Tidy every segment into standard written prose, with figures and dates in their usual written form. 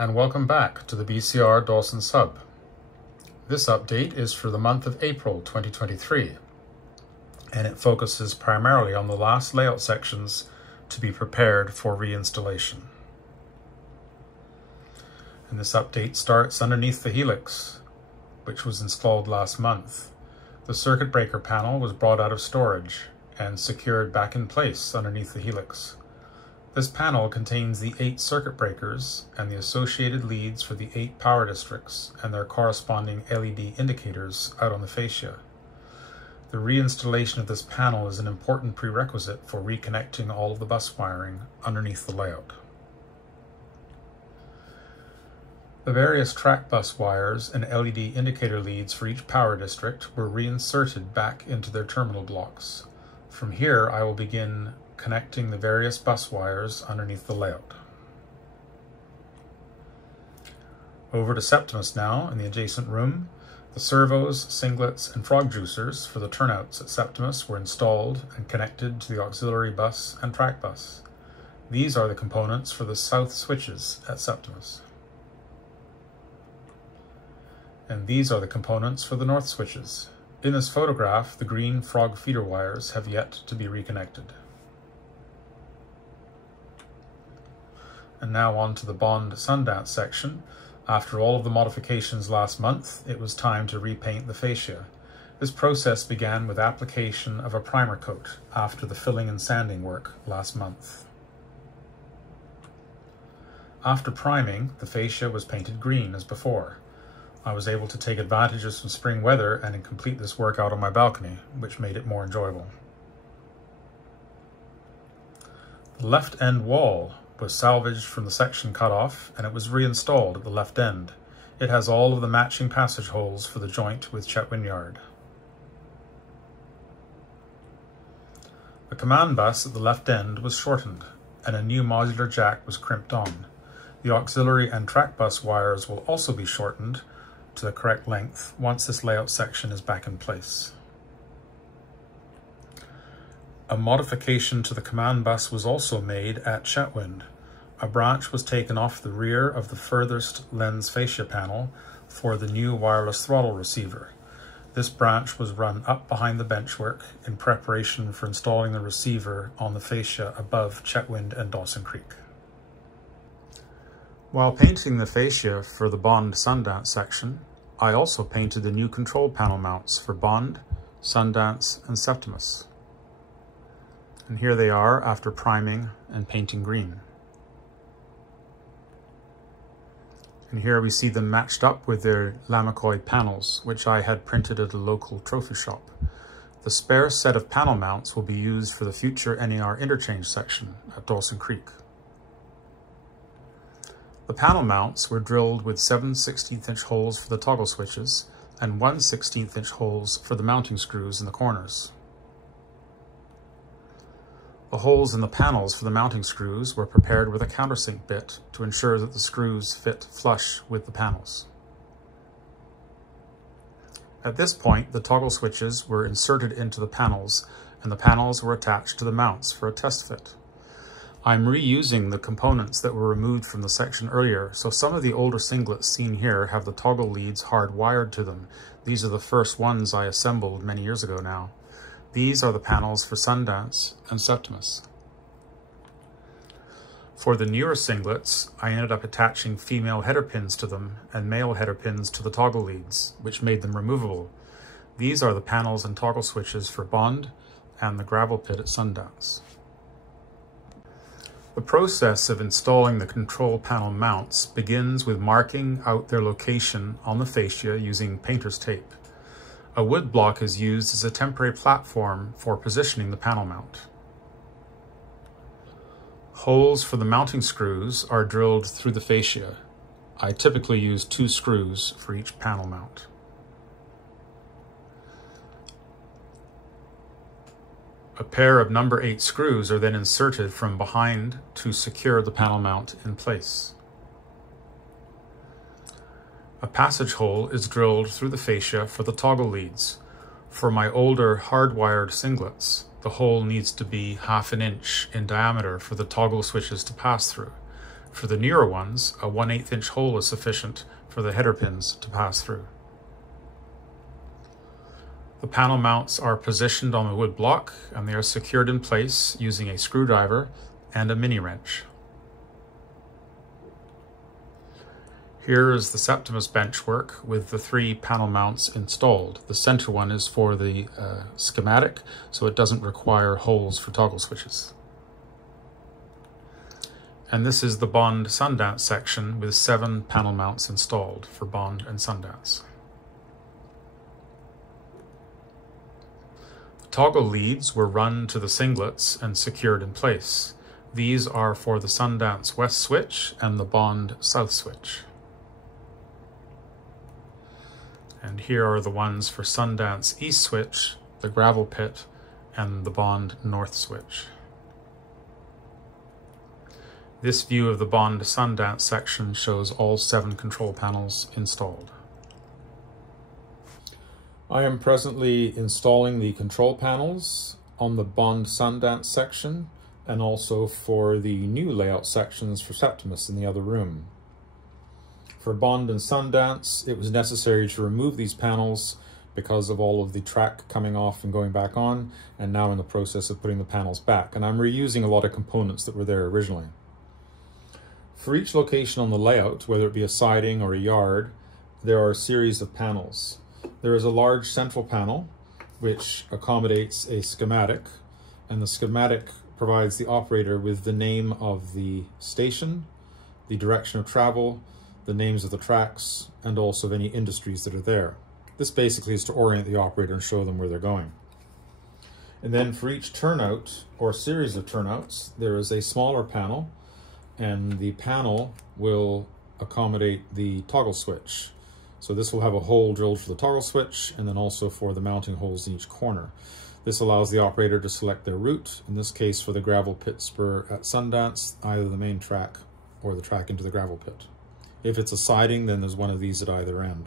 and welcome back to the BCR Dawson sub. This update is for the month of April 2023, and it focuses primarily on the last layout sections to be prepared for reinstallation. And this update starts underneath the helix, which was installed last month. The circuit breaker panel was brought out of storage and secured back in place underneath the helix. This panel contains the 8 circuit breakers and the associated leads for the 8 power districts and their corresponding LED indicators out on the fascia. The reinstallation of this panel is an important prerequisite for reconnecting all of the bus wiring underneath the layout. The various track bus wires and LED indicator leads for each power district were reinserted back into their terminal blocks. From here, I will begin connecting the various bus wires underneath the layout. Over to Septimus now in the adjacent room. The servos, singlets, and frog juicers for the turnouts at Septimus were installed and connected to the auxiliary bus and track bus. These are the components for the south switches at Septimus. And these are the components for the north switches. In this photograph, the green frog feeder wires have yet to be reconnected. And now on to the Bond Sundance section. After all of the modifications last month, it was time to repaint the fascia. This process began with application of a primer coat after the filling and sanding work last month. After priming, the fascia was painted green as before. I was able to take advantage of some spring weather and complete this work out on my balcony, which made it more enjoyable. The left end wall was salvaged from the section cut off, and it was reinstalled at the left end. It has all of the matching passage holes for the joint with Chetwynd Yard. The command bus at the left end was shortened, and a new modular jack was crimped on. The auxiliary and track bus wires will also be shortened to the correct length once this layout section is back in place. A modification to the command bus was also made at Chetwynd. A branch was taken off the rear of the furthest lens fascia panel for the new wireless throttle receiver. This branch was run up behind the benchwork in preparation for installing the receiver on the fascia above Chetwynd and Dawson Creek. While painting the fascia for the Bond Sundance section, I also painted the new control panel mounts for Bond, Sundance, and Septimus. And here they are after priming and painting green. And here we see them matched up with their Lamicoid panels, which I had printed at a local trophy shop. The spare set of panel mounts will be used for the future NER interchange section at Dawson Creek. The panel mounts were drilled with 7 16th-inch holes for the toggle switches and 1 16th-inch holes for the mounting screws in the corners. The holes in the panels for the mounting screws were prepared with a countersink bit to ensure that the screws fit flush with the panels. At this point, the toggle switches were inserted into the panels, and the panels were attached to the mounts for a test fit. I'm reusing the components that were removed from the section earlier, so some of the older singlets seen here have the toggle leads hardwired to them. These are the first ones I assembled many years ago now. These are the panels for Sundance and Septimus. For the newer singlets, I ended up attaching female header pins to them and male header pins to the toggle leads, which made them removable. These are the panels and toggle switches for Bond and the gravel pit at Sundance. The process of installing the control panel mounts begins with marking out their location on the fascia using painter's tape. A wood block is used as a temporary platform for positioning the panel mount. Holes for the mounting screws are drilled through the fascia. I typically use 2 screws for each panel mount. A pair of number 8 screws are then inserted from behind to secure the panel mount in place. A passage hole is drilled through the fascia for the toggle leads. For my older hardwired singlets, the hole needs to be 1/2 inch in diameter for the toggle switches to pass through. For the nearer ones, a 1/8 inch hole is sufficient for the header pins to pass through. The panel mounts are positioned on the wood block and they are secured in place using a screwdriver and a mini wrench. Here is the Septimus benchwork with the 3 panel mounts installed. The center one is for the schematic, so it doesn't require holes for toggle switches. And this is the Bond Sundance section with 7 panel mounts installed for Bond and Sundance. The toggle leads were run to the singlets and secured in place. These are for the Sundance West switch and the Bond South switch. And here are the ones for Sundance East switch, the gravel pit, and the Bond North switch. This view of the Bond Sundance section shows all 7 control panels installed. I am presently installing the control panels on the Bond Sundance section and also for the new layout sections for Septimus in the other room. For Bond and Sundance, it was necessary to remove these panels because of all of the track coming off and going back on, and now in the process of putting the panels back. And I'm reusing a lot of components that were there originally. For each location on the layout, whether it be a siding or a yard, there are a series of panels. There is a large central panel which accommodates a schematic, and the schematic provides the operator with the name of the station, the direction of travel, the names of the tracks, and also of any industries that are there. This basically is to orient the operator and show them where they're going. And then for each turnout or series of turnouts, there is a smaller panel, and the panel will accommodate the toggle switch. So this will have a hole drilled for the toggle switch and then also for the mounting holes in each corner. This allows the operator to select their route, in this case for the gravel pit spur at Sundance, either the main track or the track into the gravel pit. If it's a siding, then there's one of these at either end.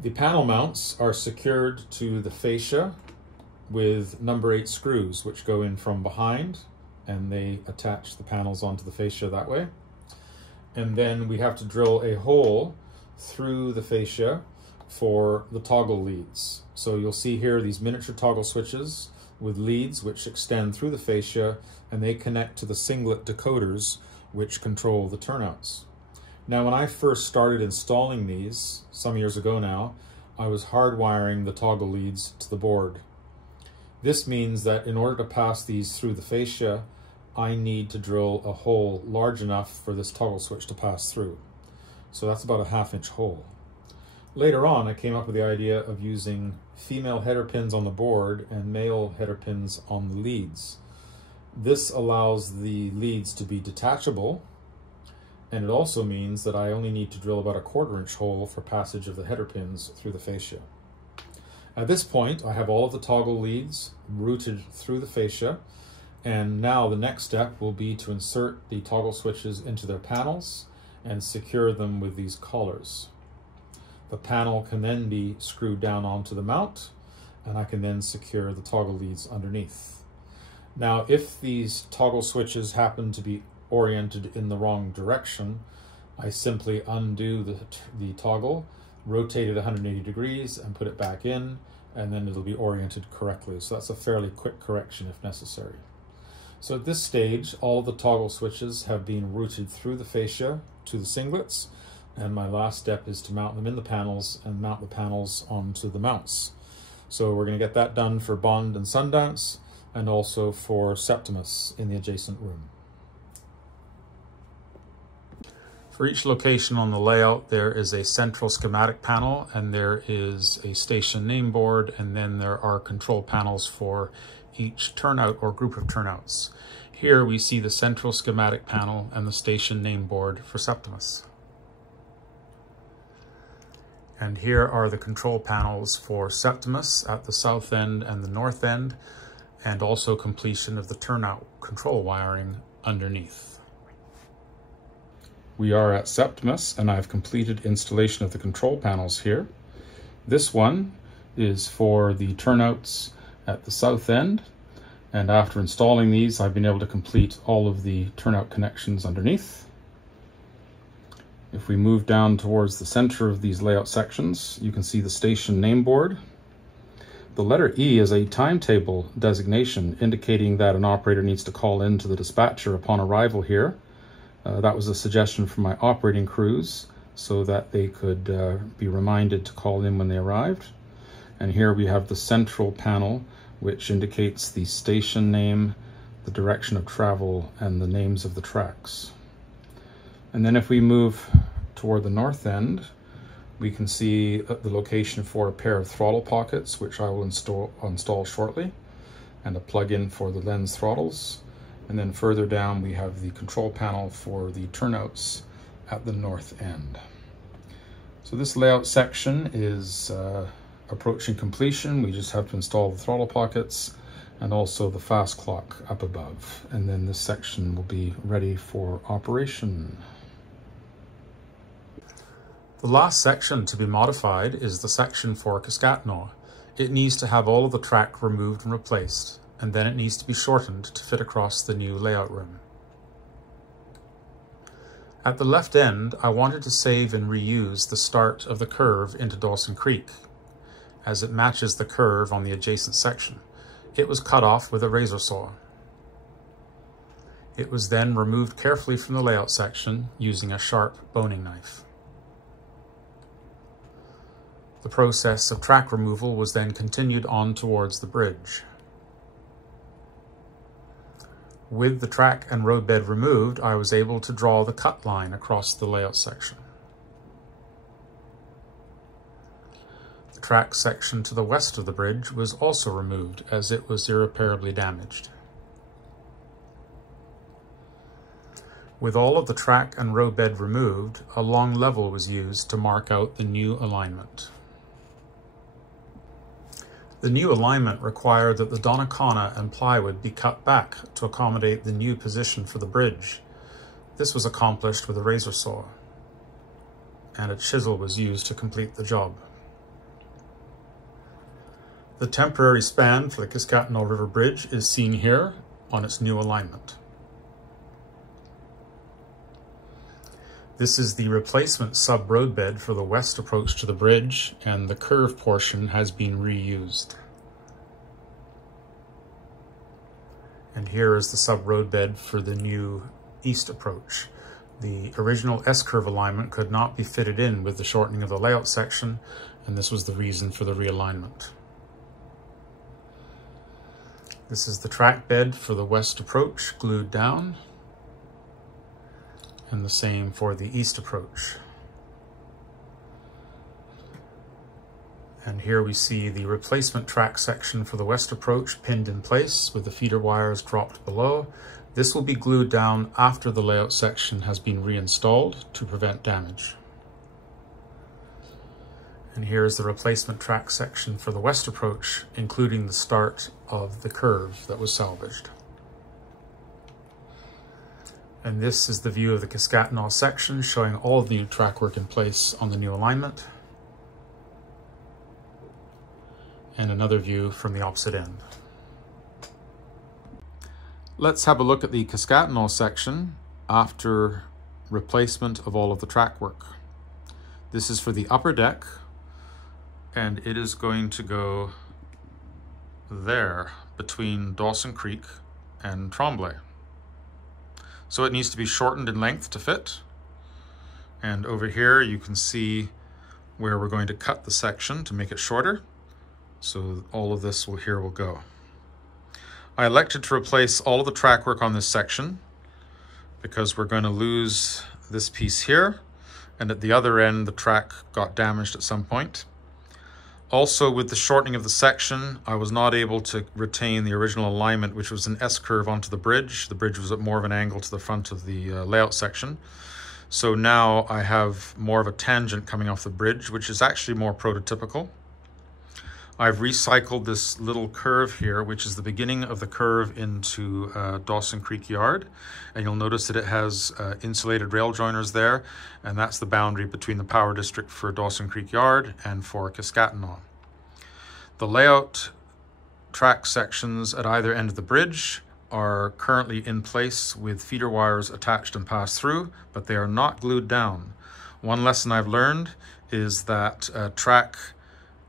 The panel mounts are secured to the fascia with number 8 screws, which go in from behind, and they attach the panels onto the fascia that way. And then we have to drill a hole through the fascia for the toggle leads. So you'll see here these miniature toggle switches with leads which extend through the fascia, and they connect to the singlet decoders which control the turnouts. Now, when I first started installing these, some years ago now, I was hardwiring the toggle leads to the board. This means that in order to pass these through the fascia, I need to drill a hole large enough for this toggle switch to pass through. So that's about a 1/2 inch hole. Later on, I came up with the idea of using female header pins on the board and male header pins on the leads. This allows the leads to be detachable, and it also means that I only need to drill about a 1/4 inch hole for passage of the header pins through the fascia. At this point, I have all of the toggle leads routed through the fascia, and now the next step will be to insert the toggle switches into their panels and secure them with these collars. The panel can then be screwed down onto the mount, and I can then secure the toggle leads underneath. Now, if these toggle switches happen to be oriented in the wrong direction, I simply undo the toggle, rotate it 180 degrees, and put it back in, and then it'll be oriented correctly. So that's a fairly quick correction if necessary. So at this stage, all of the toggle switches have been routed through the fascia to the singlets, and my last step is to mount them in the panels and mount the panels onto the mounts. So we're going to get that done for Bond and Sundance, and also for Septimus in the adjacent room. For each location on the layout, there is a central schematic panel, and there is a station name board, and then there are control panels for each turnout or group of turnouts. Here we see the central schematic panel and the station name board for Septimus. And here are the control panels for Septimus at the south end and the north end, and also completion of the turnout control wiring underneath. We are at Septimus, and I've completed installation of the control panels here. This one is for the turnouts at the south end, And after installing these, I've been able to complete all of the turnout connections underneath. If we move down towards the center of these layout sections, you can see the station name board. The letter E is a timetable designation indicating that an operator needs to call in to the dispatcher upon arrival here. That was a suggestion from my operating crews so that they could be reminded to call in when they arrived. And here we have the central panel, which indicates the station name, the direction of travel, and the names of the tracks. And then if we move toward the north end, we can see the location for a pair of throttle pockets, which I will install shortly, and a plug-in for the lens throttles. And then further down, we have the control panel for the turnouts at the north end. So this layout section is approaching completion. We just have to install the throttle pockets and also the fast clock up above. And then this section will be ready for operation. The last section to be modified is the section for Kiskatinaw. It needs to have all of the track removed and replaced, and then it needs to be shortened to fit across the new layout room. At the left end, I wanted to save and reuse the start of the curve into Dawson Creek, as it matches the curve on the adjacent section. It was cut off with a razor saw. It was then removed carefully from the layout section using a sharp boning knife. The process of track removal was then continued on towards the bridge. With the track and roadbed removed, I was able to draw the cut line across the layout section. The track section to the west of the bridge was also removed as it was irreparably damaged. With all of the track and roadbed removed, a long level was used to mark out the new alignment. The new alignment required that the Donnacona and plywood be cut back to accommodate the new position for the bridge. This was accomplished with a razor saw, and a chisel was used to complete the job. The temporary span for the Kiskatinaw River Bridge is seen here on its new alignment. This is the replacement sub-roadbed for the west approach to the bridge, and the curve portion has been reused. And here is the sub-roadbed for the new east approach. The original S-curve alignment could not be fitted in with the shortening of the layout section, and this was the reason for the realignment. This is the track bed for the west approach glued down, and the same for the east approach. And here we see the replacement track section for the west approach pinned in place with the feeder wires dropped below. This will be glued down after the layout section has been reinstalled to prevent damage. And here is the replacement track section for the west approach, including the start of the curve that was salvaged. And this is the view of the Kiskatinaw section, showing all of the new track work in place on the new alignment. And another view from the opposite end. Let's have a look at the Kiskatinaw section after replacement of all of the track work. This is for the upper deck, and it is going to go there between Dawson Creek and Tremblay. So it needs to be shortened in length to fit. And over here you can see where we're going to cut the section to make it shorter. So all of this will go. I elected to replace all of the track work on this section because we're going to lose this piece here, and at the other end the track got damaged at some point. Also, with the shortening of the section, I was not able to retain the original alignment, which was an S-curve onto the bridge. The bridge was at more of an angle to the front of the layout section. So now I have more of a tangent coming off the bridge, which is actually more prototypical. I've recycled this little curve here, which is the beginning of the curve into Dawson Creek Yard. And you'll notice that it has insulated rail joiners there, and that's the boundary between the power district for Dawson Creek Yard and for Kiskatinaw. The layout track sections at either end of the bridge are currently in place with feeder wires attached and passed through, but they are not glued down. One lesson I've learned is that track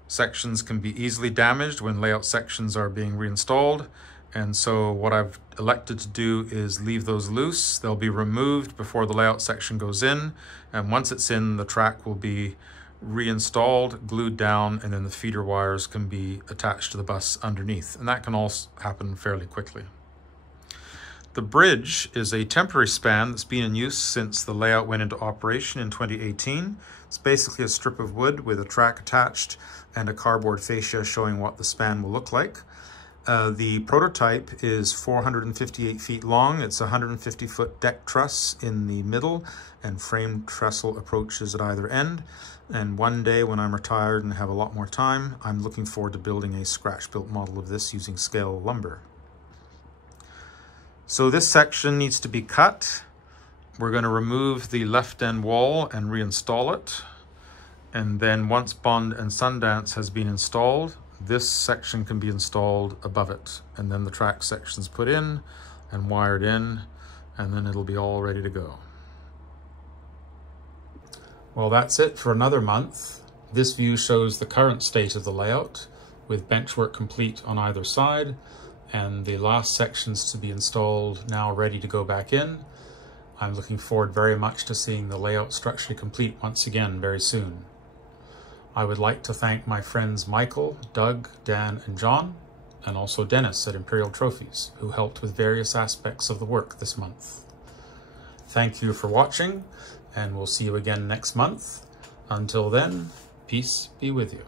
sections can be easily damaged when layout sections are being reinstalled, and so what I've elected to do is leave those loose. They'll be removed before the layout section goes in, and once it's in, the track will be reinstalled, glued down, and then the feeder wires can be attached to the bus underneath, and that can all happen fairly quickly. The bridge is a temporary span that's been in use since the layout went into operation in 2018. It's basically a strip of wood with a track attached and a cardboard fascia showing what the span will look like. The prototype is 458 feet long. It's a 150-foot deck truss in the middle and frame trestle approaches at either end. And one day when I'm retired and have a lot more time, I'm looking forward to building a scratch-built model of this using scale lumber. So this section needs to be cut. We're going to remove the left end wall and reinstall it. And then once Bond and Sundance has been installed, this section can be installed above it, and then the track section's put in and wired in, and then it'll be all ready to go. Well, that's it for another month. This view shows the current state of the layout, with benchwork complete on either side, and the last sections to be installed now ready to go back in. I'm looking forward very much to seeing the layout structurally complete once again very soon. I would like to thank my friends Michael, Doug, Dan, and John, and also Dennis at Imperial Trophies, who helped with various aspects of the work this month. Thank you for watching, and we'll see you again next month. Until then, peace be with you.